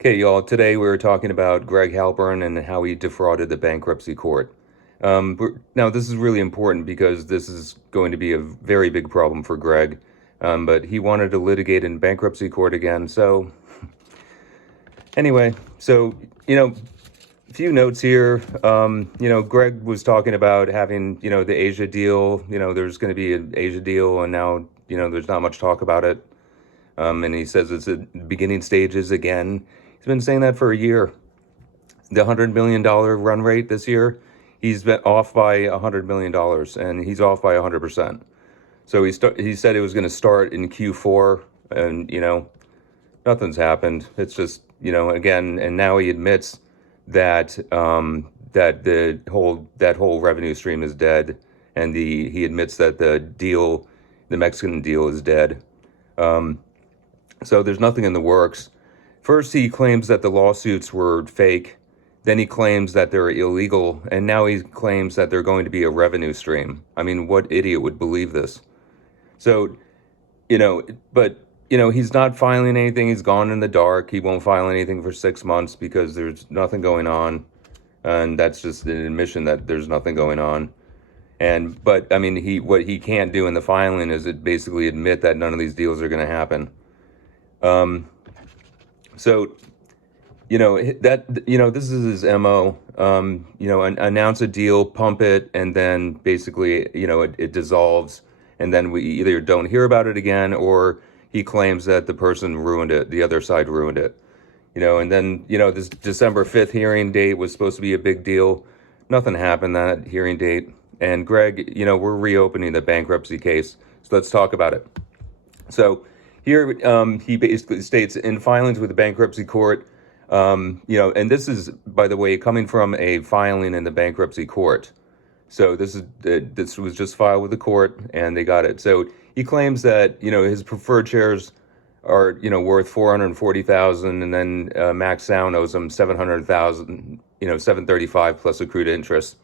Okay, y'all, today we were talking about Greg Halpern and how he defrauded the bankruptcy court. Now, this is really important because this is going to be a very big problem for Greg, but he wanted to litigate in bankruptcy court again. So, anyway, a few notes here. Greg was talking about having, the Asia deal. There's going to be an Asia deal, and now, there's not much talk about it. And he says it's at beginning stages again. He's been saying that for a year. The $100 million run rate this year, he's been off by $100 million, and he's off by 100%. So he said it was going to start in Q4, and, nothing's happened. It's just, again, and now he admits that that whole revenue stream is dead, and he admits that the Mexican deal is dead. So there's nothing in the works. First, he claims that the lawsuits were fake. Then he claims that they're illegal. And now he claims that they're going to be a revenue stream. I mean, what idiot would believe this? So, he's not filing anything. He's gone in the dark. He won't file anything for 6 months because there's nothing going on. And that's just an admission that there's nothing going on. But what he can't do in the filing is basically admit that none of these deals are going to happen. This is his MO. Announce a deal, pump it, and then basically, it dissolves, and then we either don't hear about it again, or he claims that the person ruined it, the other side ruined it. And then, this December 5th hearing date was supposed to be a big deal. Nothing happened that hearing date. And Greg, we're reopening the bankruptcy case, so let's talk about it. So here, he basically states in filings with the bankruptcy court, and this is, by the way, coming from a filing in the bankruptcy court. So this was just filed with the court, and they got it. So he claims that his preferred shares are worth $440,000, and then Max Sound owes him $700,000, $735 plus accrued interest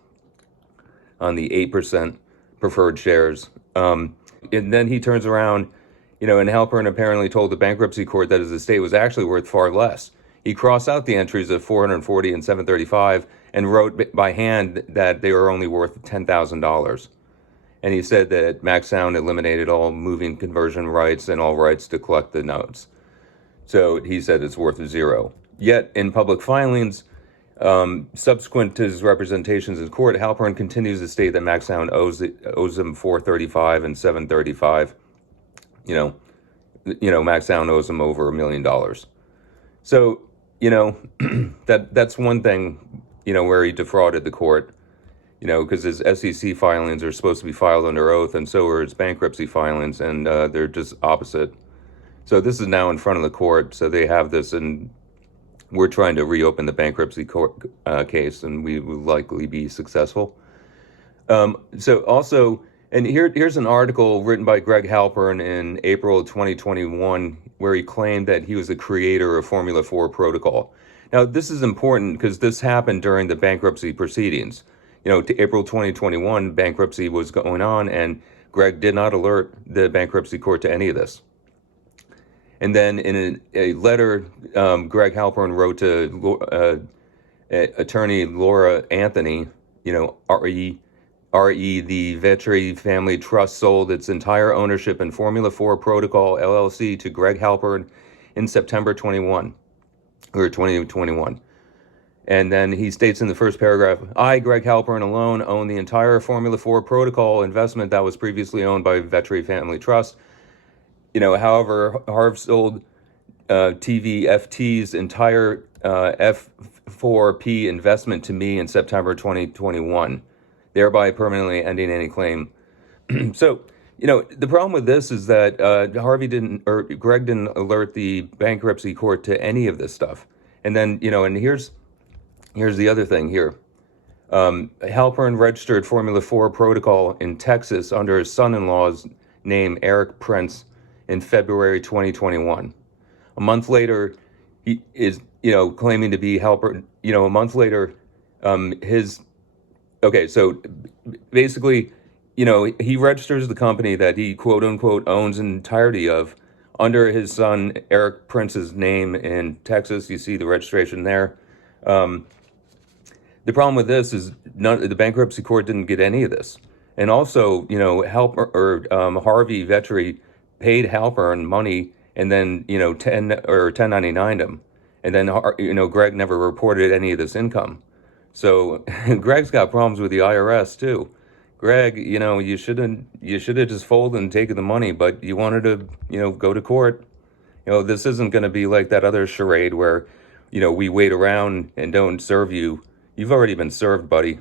on the 8% preferred shares. And then he turns around. And Halpern apparently told the bankruptcy court that his estate was actually worth far less. He crossed out the entries of 440 and 735 and wrote by hand that they were only worth $10,000. And he said that Max Sound eliminated all moving conversion rights and all rights to collect the notes. So he said it's worth zero. Yet in public filings, subsequent to his representations in court, Halpern continues to state that Max Sound owes him 435 and 735. Max Sound owes him over $1 million. So, that's one thing, where he defrauded the court, because his SEC filings are supposed to be filed under oath, and so are his bankruptcy filings, and they're just opposite. So this is now in front of the court, so they have this, and we're trying to reopen the bankruptcy court case, and we will likely be successful. So also, and here's an article written by Greg Halpern in April of 2021, where he claimed that he was the creator of Formula 4 protocol. Now, this is important because this happened during the bankruptcy proceedings. To April 2021, bankruptcy was going on, and Greg did not alert the bankruptcy court to any of this. And then in a letter, Greg Halpern wrote to attorney Laura Anthony, RE, the Vetri Family Trust sold its entire ownership in Formula 4 Protocol LLC to Greg Halpern in September 2021. And then he states in the first paragraph, I, Greg Halpern alone, own the entire Formula 4 Protocol investment that was previously owned by Vetri Family Trust. However, Harv sold TVFT's entire F4P investment to me in September 2021. Thereby permanently ending any claim. So, the problem with this is that Greg didn't alert the bankruptcy court to any of this stuff. And then, and here's the other thing here. Halpern registered Formula 4 protocol in Texas under his son-in-law's name, Erik Pierce, in February 2021. A month later, he is, claiming to be Halpern. A month later, Okay, so basically, he registers the company that he quote unquote owns in entirety of under his son Erik Prince's name in Texas. You see the registration there. The problem with this is the bankruptcy court didn't get any of this. And also, Harvey Vetri paid Halpern money and then, 1099 him. And then, Greg never reported any of this income. So Greg's got problems with the IRS too. Greg, you should have just folded and taken the money, but you wanted to, go to court. This isn't going to be like that other charade where, we wait around and don't serve you. You've already been served, buddy.